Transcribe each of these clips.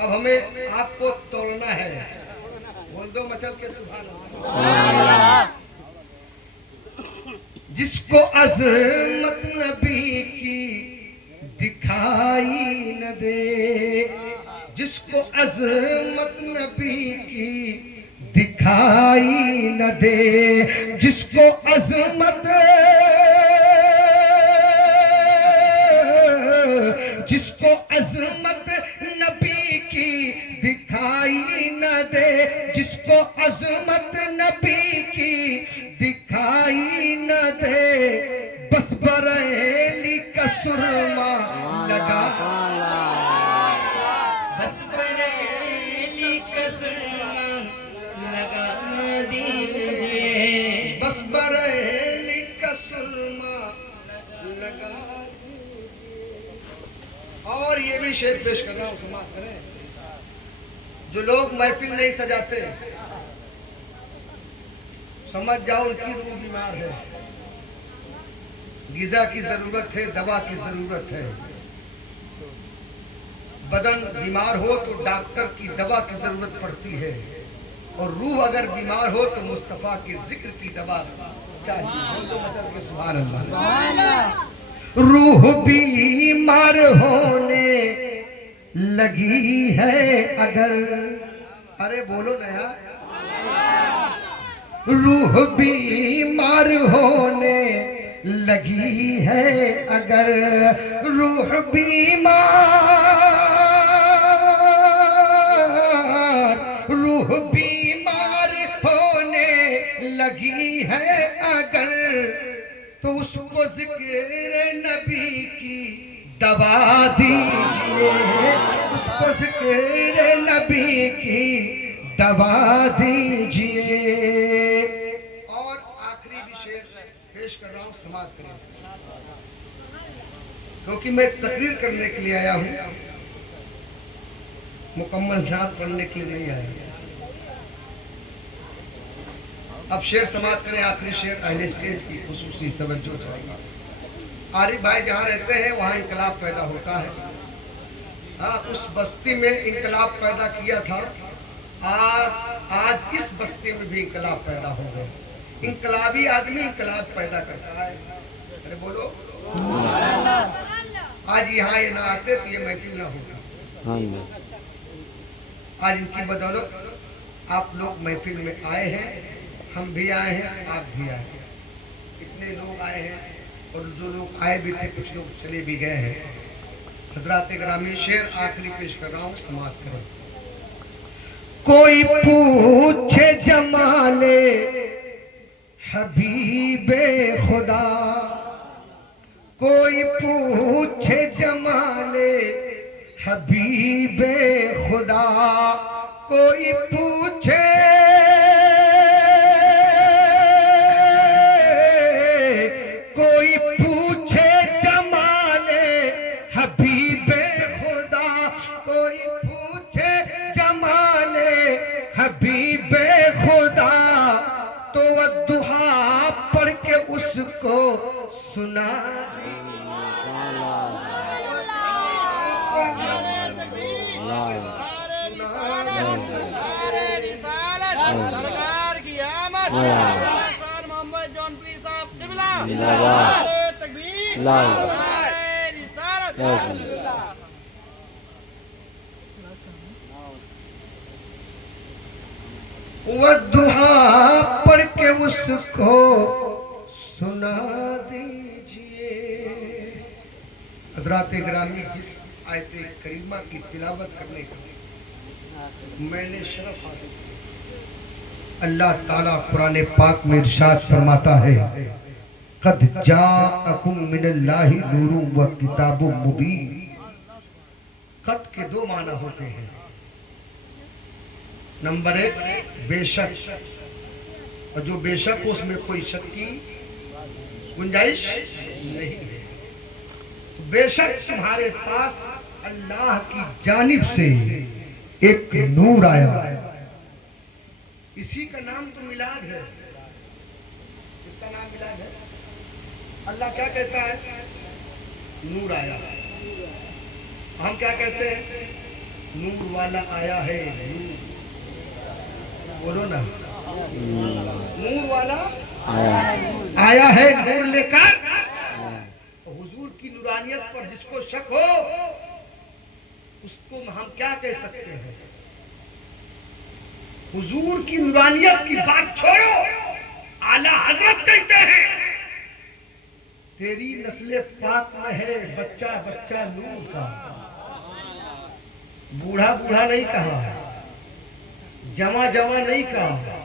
اب ہمیں آپ کو توڑنا ہے. بول دو مچل کے سبحان اللہ. جس کو عظمت نبی کی دکھائی نہ دے, جس کو عظمت نبی کی دکھائی نہ دے, جس کو عظمت جس کو عظمت نبی کی دکھائی نہ دے, جس کو عظمت نبی کی دکھائی نہ دے, بس بریلی کا سرما لگا, بس بریلی کا سرما لگا دیجئے, بس بریلی کا سرما لگا. اور یہ بھی شعر پیش کر رہا ہوں, سماعت کریں. جو لوگ محفل نہیں سجاتے, سمجھ جاؤ ان کی روح بیمار ہے. غذا کی ضرورت ہے, دوا کی ضرورت ہے. بدن بیمار ہو تو ڈاکٹر کی دوا کی ضرورت پڑتی ہے, اور روح اگر بیمار ہو تو مصطفیٰ کے ذکر کی دوا چاہیے. سبحان اللہ. روح بیمار ہونے لگی ہے اگر, ارے بولو نیا, روح بیمار ہونے لگی ہے اگر, روح روح بیمار ہونے لگی ہے اگر, تو اس کو ذکر نبی کی دوا دیجئے, اس کو ذکر نبی کی دوا دیجئے. اور آخری بھی شعر پیش کر رہا ہوں, سماعت کریں, کیونکہ میں تقریر کرنے کے لیے آیا ہوں, مکمل جات پڑھنے کے لیے نہیں آیا. اب شعر سماعت کریں, آخری شعر اہل اسٹیج کی خصوصی توجہ چاہیے. عارف بھائی جہاں رہتے ہیں وہاں انقلاب پیدا ہوتا ہے. ہاں, اس بستی میں انقلاب پیدا کیا تھا, آج اس بستی میں بھی انقلاب پیدا ہو گئے. انقلابی آدمی انقلاب پیدا کرتا ہے. ارے بولو, آج یہاں یہ نہ آتے تو یہ محفل نہ ہوگا. آج ان کی بدولت آپ لوگ محفل میں آئے ہیں, ہم بھی آئے ہیں, آپ بھی آئے ہیں. اتنے لوگ آئے ہیں, اور جو لوگ آئے بھی تھے کچھ لوگ چلے بھی گئے ہیں. حضرات گرامی, شعر آخری پیش کر رہا ہوں, سماعت کریں. کوئی پوچھے جمال حبیب خدا, کوئی پوچھے جمال حبیب خدا, کوئی پوچھے جمال حبیب خدا, کوئی پوچھے جمال حبیب خدا, تو والضحیٰ پڑھ کے اس کو سنا. سرکار کی آمد, شان محمد جون پلی صاحب قبلہ, تکبیر, رسالت. والضحیٰ پڑھ کے اس کو سنا دیجئے. حضرات گرامی, جس آیت کریمہ کی تلاوت کرنے کا میں نے شرف حاصل کیا, اللہ تعالیٰ قرآن پاک میں ارشاد فرماتا ہے, قد جاءکم من اللہ نور و کتاب مبین. قد کے دو معنی ہوتے ہیں. نمبر ایک, بے شک, اور جو بے شک اس میں کوئی شک کی گنجائش نہیں ہے. بے شک تمہارے پاس اللہ کی جانب سے ایک نور آیا, اسی کا نام تو میلاد ہے. اس کا نام میلاد ہے. اللہ کیا کہتا ہے؟ نور آیا. ہم کیا کہتے ہیں؟ نور والا آیا ہے نور، بولو نا، نور والا آیا ہے نور لے کر. حضور کی نورانیت پر جس کو شک ہو اس کو ہم کیا کہہ سکتے ہیں؟ حضور کی نورانیت کی بات چھوڑو، اعلیٰ حضرت کہتے ہیں تیری نسل پاک میں ہے بچہ بچہ نور کا. بوڑھا بوڑھا نہیں کہا، جمع جمع نہیں کہا،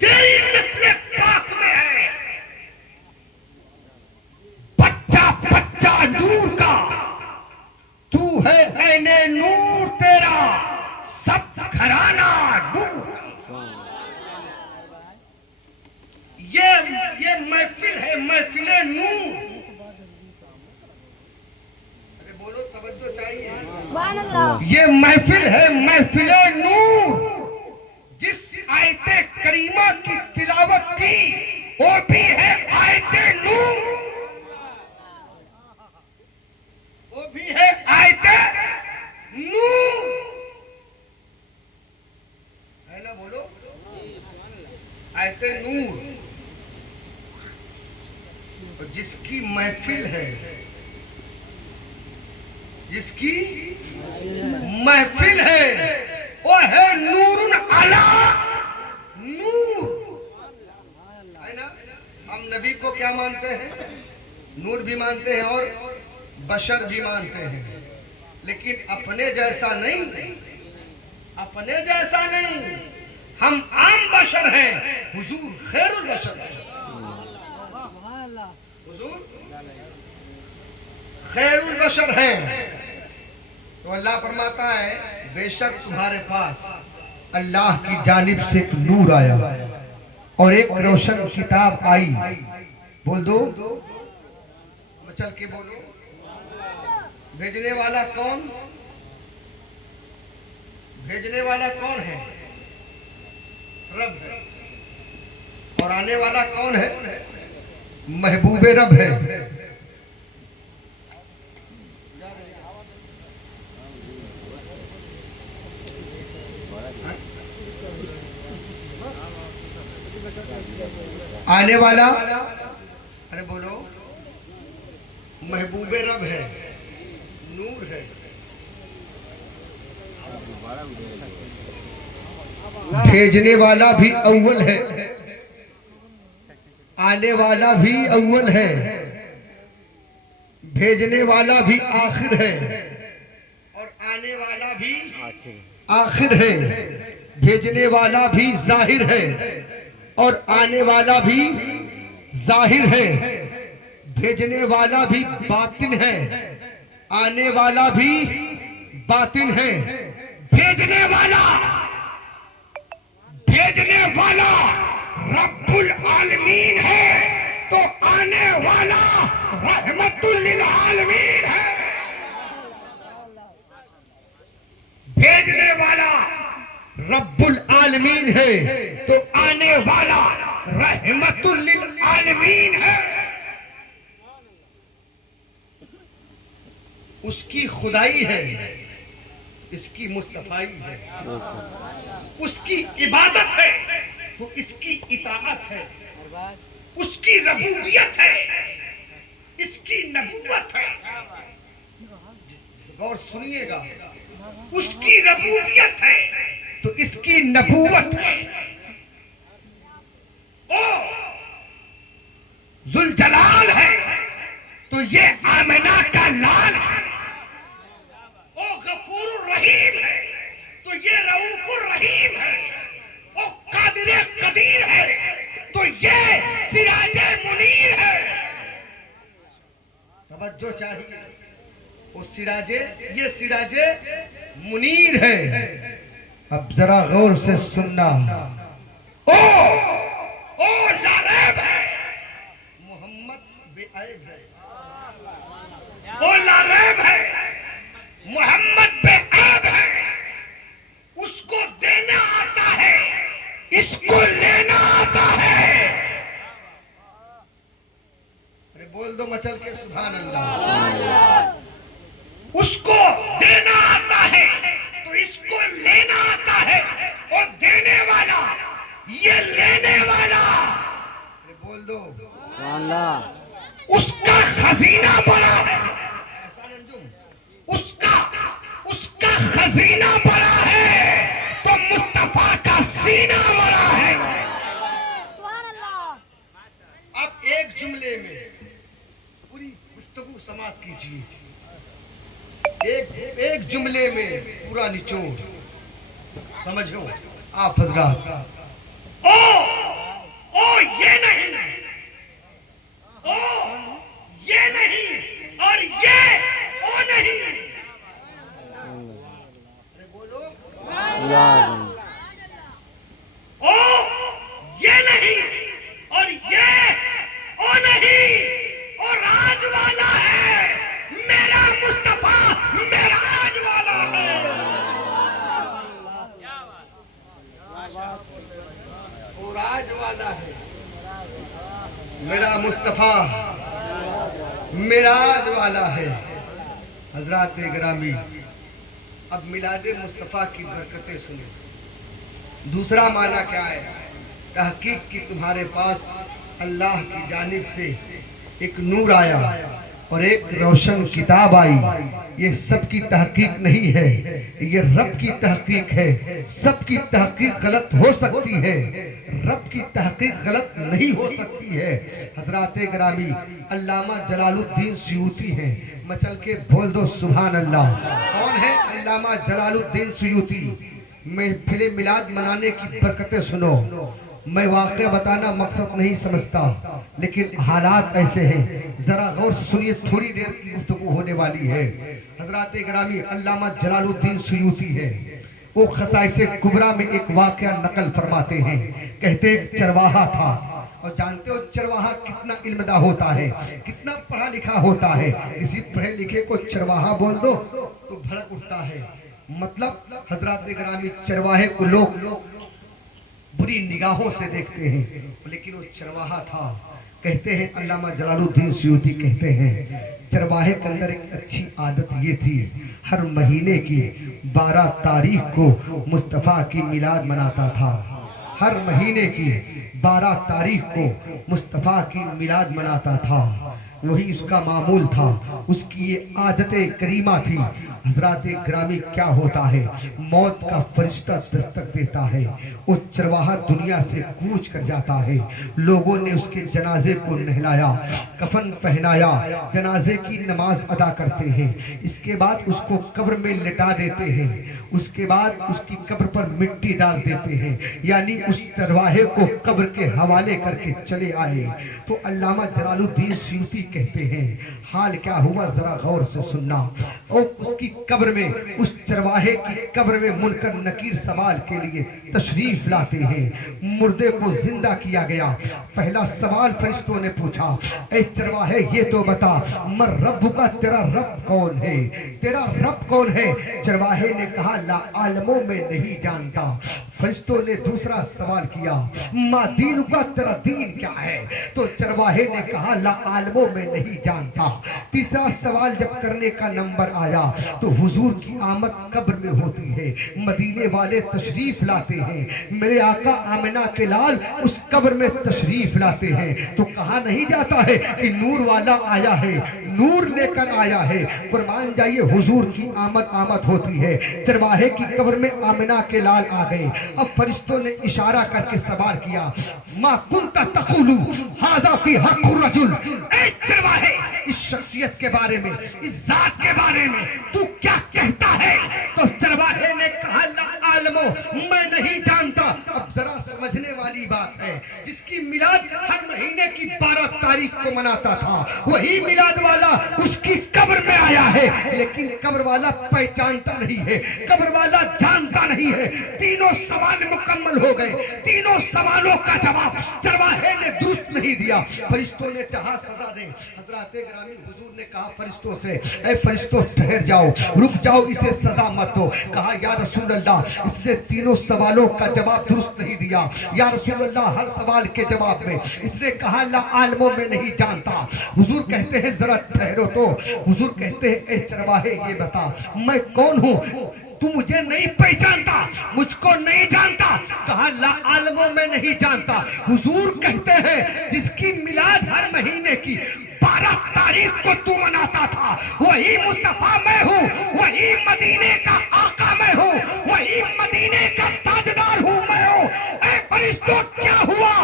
تیری نسل پاک میں ہے بچہ بچہ نور کا. تو ہے عین نور، تیرا سب گھرانہ نور. یہ محفل ہے محفل نور. ارے بولو، توجہ چاہیے. یہ محفل ہے محفل نور. جس آیت کریمہ کی تلاوت کی وہ بھی ہے آیت نور، وہ بھی ہے آیت نور. ہے نا؟ بولو، آیت نور. جس کی محفل ہے، جس کی محفل ہے وہ ہے نور علی نور. ہے نا؟ ہم نبی کو کیا مانتے ہیں؟ نور بھی مانتے ہیں اور بشر بھی مانتے ہیں، لیکن اپنے جیسا نہیں، اپنے جیسا نہیں. ہم عام بشر ہیں، حضور خیر البشر ہیں. حضور خیر البشر ہیں. تو اللہ فرماتا ہے بے شک تمہارے پاس اللہ کی جانب سے ایک نور آیا اور ایک روشن کتاب آئی. بول دو، مچل کے بولو. بھیجنے والا کون؟ بھیجنے والا کون ہے؟ رب ہے. اور آنے والا کون ہے؟ محبوب رب ہے. آنے والا، ارے بولو، محبوب رب ہے، نور ہے. بھیجنے والا بھی اول ہے، آنے والا بھی اول ہے، بھیجنے والا بھی آخر ہے اور آنے والا بھی آخر ہے. بھیجنے والا بھی ظاہر ہے اور آنے والا بھی ظاہر ہے. بھیجنے والا بھی باطن ہے، آنے والا بھی باطن ہے. بھیجنے والا رب العالمین ہے تو آنے والا رحمت للعالمین ہے. بھیجنے والا رب العالمین ہے تو آنے والا رحمت للعالمین ہے. اس کی خدائی ہے، اس کی مصطفائی ہے. اس کی عبادت ہے تو اس کی اطاعت ہے. اس کی ربوبیت ہے، اس کی نبوت ہے. غور سنیے گا، اس کی ربوبیت ہے تو اس کی نبوت ہے. او ذوالجلال ہے تو یہ آمنہ کا لال ہے. او غفور الرحیم ہے تو یہ رؤوف الرحیم ہے. او قادر قدیر ہے تو یہ سراج منیر ہے. توجہ چاہیے. وہ یہ سراج منیر ہے. اب ذرا غور سے سننا. او لاریب ہے، محمد بے عیب ہے. او لاریب ہے، محمد بے عیب ہے. اس کو دینا آتا ہے، اس کو لینا آتا ہے. ارے بول دو مچل کے سبحان اللہ. اس کو دینا آتا ہے، ایک جملے میں پورا نچوڑ سمجھو آپ حضرات. او یہ نہیں، او یہ نہیں، اور یہ او نہیں. بولو او یہ نہیں اور یہ او نہیں، اور راج والا ہے میرا مصطفیٰ، میرا راج والا ہے. وہ راج والا ہے میرا مصطفیٰ، میرا راج والا ہے. حضرات گرامی اب میلاد مصطفیٰ کی برکتیں سنیں. دوسرا معنی کیا ہے؟ تحقیق کی تمہارے پاس اللہ کی جانب سے ایک نور آیا اور ایک روشن کتاب آئی. یہ سب کی تحقیق نہیں ہے، یہ رب کی تحقیق ہے. سب کی تحقیق غلط ہو سکتی ہے، رب کی تحقیق غلط نہیں ہو سکتی ہے. حضرات گرامی علامہ جلال الدین سیوطی ہیں. مچل کے بول دو سبحان اللہ. کون ہے علامہ جلال الدین سیوطی؟ محفل میلاد منانے کی برکتیں سنو. میں واقعہ بتانا مقصد نہیں سمجھتا، لیکن حالات ایسے ہیں. ذرا غور سے سنیے، تھوڑی دیر کی گفتگو ہونے والی ہے. حضرات گرامی علامہ جلال الدین سیوطی ہے. وہ خصائص کبریٰ میں ایک واقعہ نقل فرماتے ہیں. کہتے ایک چرواہا تھا، اور جانتے ہو چرواہا کتنا علمدہ ہوتا ہے، کتنا پڑھا لکھا ہوتا ہے. کسی پڑھے لکھے کو چرواہا بول دو تو بھڑک اٹھتا ہے. مطلب حضرات گرامی چرواہے کو لوگ بری نگاہوں سے دیکھتے ہیں، لیکن وہ چرواہا تھا. کہتے ہیں علامہ جلال الدین سیوطی کہتے ہیں چرواہے کے اندر ایک اچھی عادت یہ تھی، ہر مہینے کی 12 تاریخ کو مصطفیٰ کی میلاد مناتا تھا. ہر مہینے کی 12 تاریخ کو مصطفیٰ کی میلاد مناتا تھا. وہی اس کا معمول تھا، اس کی یہ عادت کریمہ تھی. حضرات گرامی کیا ہوتا ہے؟ موت کا فرشتہ دستک دیتا ہے، وہ چرواہا دنیا سے کوچ کر جاتا ہے. لوگوں نے اس کے جنازے کو نہلایا، کفن پہنایا، جنازے کی نماز ادا کرتے ہیں. اس کے بعد اس کو قبر میں لٹا دیتے ہیں. اس کے بعد اس کی قبر پر مٹی ڈال دیتے ہیں، یعنی اس چرواہے کو قبر کے حوالے کر کے چلے آئے. تو علامہ جلال الدین سیوطی کہتے ہیں حال کیا ہوا ذرا غور سے سننا. اور اس کی قبر میں، اس چرواہے کی قبر میں منکر نکیر سوال کے لیے تشریف لاتے ہیں. مردے کو زندہ کیا گیا. پہلا سوال فرشتوں نے پوچھا، اے چرواہے یہ تو بتا من رب کا، تیرا رب کون ہے؟ تیرا رب کون ہے؟ چرواہے نے کہا لا عالموں میں نہیں جانتا. فرشتوں نے دوسرا سوال کیا، ما دین کا، تیرا دین کیا ہے؟ تو چرواہے نے کہا لا عالموں میں نہیں جانتا. تیسرا سوال جب کرنے کا نمبر آیا تو حضور کی آمد قبر میں ہوتی ہے، مدینے والے تشریف لاتے ہیں، میرے آقا آمنہ کے لال اس قبر میں تشریف لاتے ہیں. تو کہا نہیں جاتا ہے کہ نور والا آیا ہے، نور لے کر آیا ہے. قربان جائیے حضور کی آمد ہوتی ہے. چرواہے کی قبر میں آمنہ کے لال آ گئے. اب فرشتوں نے اشارہ کر کے سوال کیا، ما کنت تقول ھذا فی حق الرجل، اے چرواہے اس شخصیت کے بارے میں، اس ذات کے بارے میں تو کیا کہتا ہے؟ تو چرواہے نے کہا لا عالمو، میں نہیں جانتا. اب ذرا سمجھنے والی بات ہے، جس کی میلاد ہر مہینے کی 12 تاریخ کو مناتا تھا، وہی میلاد والا اس کی قبر میں آیا ہے، لیکن قبر والا پہچانتا نہیں ہے، قبر والا جانتا نہیں ہے. تینوں سوال مکمل ہو گئے، تینوں سوالوں کا جواب چرواہے نے درست نہیں دیا. فرشتوں نے چاہا سزا دیں. حضرات گرامی حضور نے کہا فرشتوں سے، اے فرشتوں ٹھہر جاؤ، رک جاؤ، اسے سزا مت دو. کہا یا رسول اللہ اس نے تینوں سوالوں کا جواب درست نہیں دیا. یا رسول اللہ ہر سوال کے جواب میں اس نے کہا لا عالموں میں نہیں جانتا. حضور کہتے ہیں ذرا ٹھہرو. تو حضور کہتے ہیں اے چرواہے یہ بتا میں کون ہوں؟ تو مجھے نہیں پہچانتا، مجھ کو نہیں جانتا. کہا لا عالموں میں نہیں جانتا. حضور کہتے ہیں جس کی میلاد ہر مہینے کی 12 تاریخ کو تو مناتا تھا، وہی مصطفیٰ میں ہوں، وہی مدینے کا آقا میں ہوں، وہی مدینے کا تاجدار ہوں میں ہوں. اے فرشتوں کیا ہوا؟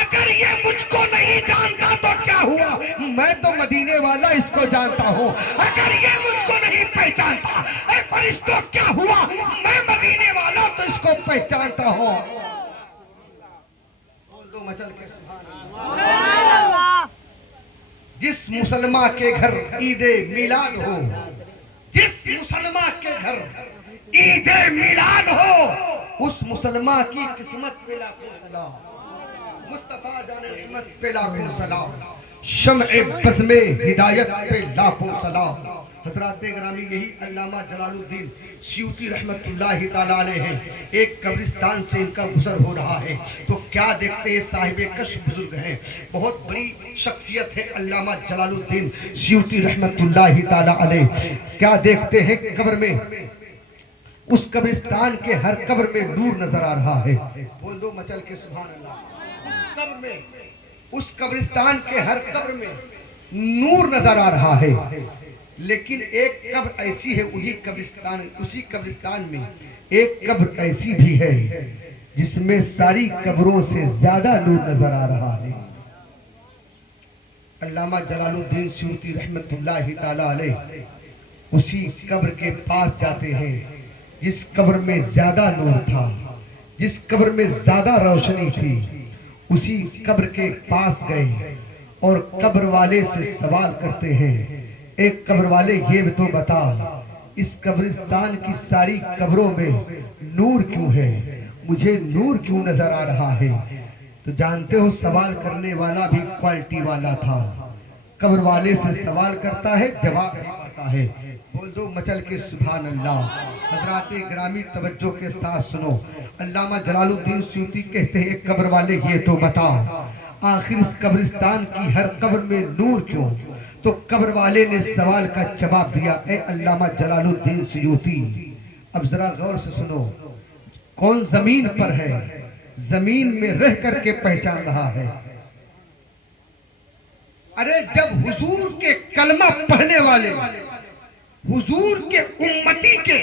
اگر یہ مجھ کو نہیں جانتا تو کیا ہوا؟ میں تو مدینے والا اس کو جانتا ہوں. اگر یہ مجھ کو نہیں پہچانتا اس کو کیا ہوا؟ میں مدینے والا تو اس کو پہچانتا ہوں. بول دو مچل کے سبحان اللہ. جس مسلمان کے گھر عید میلاد ہو، جس مسلمان کے گھر عید میلاد ہو، اس مسلمان کی قسمت پہ لاکھوں سلام. مصطفیٰ جان رحمت پہ لاکھوں سلام. شمع بزم ہدایت پہ لاکھوں سلام. حضرات گرامی، یہی علامہ جلال الدین سیوطی رحمت اللہ تعالیٰ علیہ ہیں. ایک قبرستان سے ان کا گزر ہو رہا ہے تو کیا دیکھتے ہیں؟ صاحب کشف بزرگ ہیں، بہت بڑی شخصیت ہے علامہ جلال الدین سیوطی رحمت اللہ تعالیٰ علیہ. کیا دیکھتے ہیں؟ قبر میں، اس قبرستان کے ہر قبر میں نور نظر آ رہا ہے. بول دو مچل کے سبحان اللہ. اس قبر میں، اس قبرستان کے ہر قبر میں نور نظر آ رہا ہے. لیکن ایک قبر ایسی ہے، اسی قبرستان میں ایک قبر ایسی بھی ہے جس میں ساری قبروں سے زیادہ نور نظر آ رہا ہے. علامہ جلال الدین سیوطی رحمت اللہ تعالیٰ علیہ اسی قبر کے پاس جاتے ہیں جس قبر میں زیادہ نور تھا، جس قبر میں زیادہ روشنی تھی. اسی قبر کے پاس گئے اور قبر والے سے سوال کرتے ہیں، ایک قبر والے یہ تو بتا، اس قبرستان کی ساری قبروں میں نور کیوں ہے؟ مجھے نور کیوں نظر آ رہا ہے؟ تو جانتے ہو سوال کرنے والا بھی کوالٹی والا تھا. قبر والے سے سوال کرتا ہے، جواب نہیں پاتا ہے. بول دو مچل کے سبحان اللہ. حضرات گرامی توجہ کے ساتھ سنو. علامہ جلال الدین سیوطی کہتے ہیں، ایک قبر والے یہ تو بتا، آخر اس قبرستان کی ہر قبر میں نور کیوں؟ تو قبر والے نے سوال کا جواب دیا، اے علامہ جلال الدین سیوطی، اب ذرا غور سے سنو. کون زمین پر ہے؟ زمین میں رہ کر کے پہچان رہا ہے. ارے جب حضور کے کلمہ پڑھنے والے، حضور کے امتی کے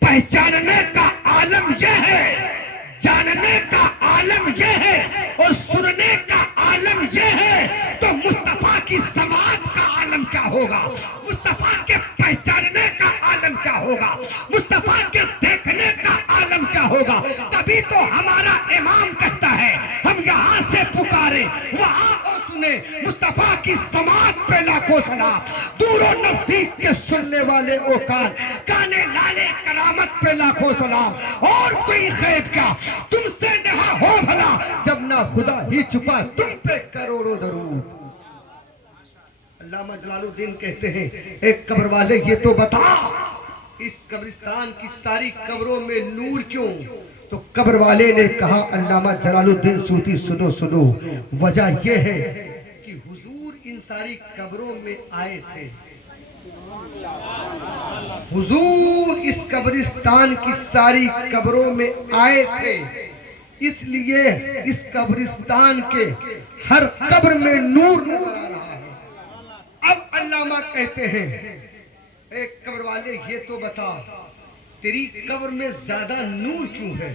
پہچاننے کا عالم یہ ہے، جاننے کا عالم یہ ہے اور سننے کا عالم یہ ہے، تو مصطفیٰ کی سماعت کا عالم کیا ہوگا؟ مصطفیٰ کے پہچاننے کا عالم کیا ہوگا؟ مصطفیٰ کے دیکھنے کا عالم کیا ہوگا؟ تبھی تو ہمارا امام کہتا ہے، ہم یہاں سے پکارے وہاں کو سنے، مصطفیٰ کی سماعت پہ لاکھوں سلام. دور و نزدیک کے سننے والے او کان، کانے لالے کرامت پہ لاکھوں سلام. اور کوئی غیب کیا تم سے نہا ہو بھلا، جب نہ خدا ہی چھپا تم پہ کروڑوں درود. علامہ جلال الدین کہتے ہیں، ایک قبر والے یہ تو بتا، اس قبرستان کی ساری قبروں میں نور کیوں؟ تو قبر والے نے کہا، علامہ جلال الدین سیوطی سنو سنو، وجہ یہ ہے کہ حضور ان ساری قبروں میں آئے تھے. حضور اس قبرستان کی ساری قبروں میں آئے تھے، اس لیے اس قبرستان کے ہر قبر میں نور نظر آ رہا ہے. اب علامہ کہتے ہیں، ایک قبر والے یہ تو بتا، تیری قبر میں زیادہ نور کیوں ہے؟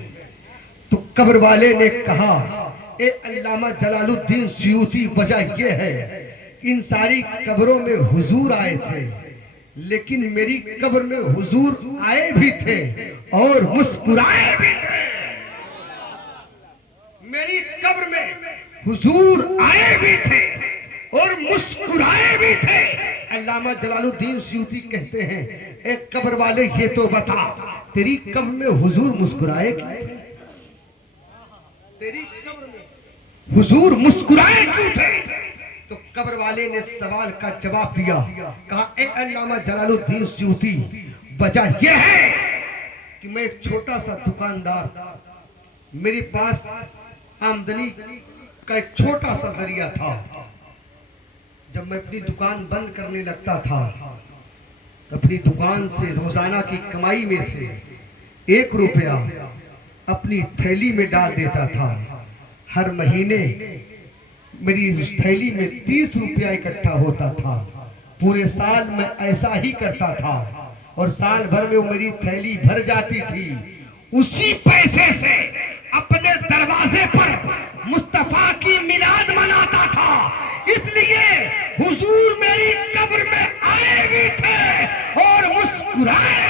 تو قبر والے نے کہا، اے علامہ جلال الدین سیوطی، وجہ یہ ہے ان ساری قبروں میں حضور آئے تھے، لیکن میری قبر میں حضور آئے بھی تھے اور مسکرائے بھی تھے. میری قبر میں حضور آئے بھی تھے اور مسکرائے بھی تھے. علامہ جلال الدین سیوطی کہتے ہیں، ایک قبر والے یہ تو بتا، تیری قبر میں حضور مسکرائے کیوں تھے؟ تیری قبر میں حضور مسکرائے کیوں تھے؟ تو قبر والے نے سوال کا جواب دیا، کہا، اے علامہ جلال الدین سیوطی، وجہ یہ ہے کہ میں ایک چھوٹا سا دکاندار، میرے پاس آمدنی کا ایک چھوٹا سا ذریعہ تھا. جب میں اپنی دکان بند کرنے لگتا تھا تو اپنی دکان سے روزانہ کی کمائی میں سے 1 روپیہ اپنی تھیلی میں ڈال دیتا تھا. ہر مہینے میری اس تھیلی میں 30 روپیہ اکٹھا ہوتا تھا. پورے سال میں ایسا ہی کرتا تھا اور سال بھر میں میری تھیلی بھر جاتی تھی. اسی پیسے سے اپنے دروازے پر مصطفیٰ کی میلاد مناتا تھا. اس لیے حضور میری قبر میں آئے بھی تھے اور مسکرائے.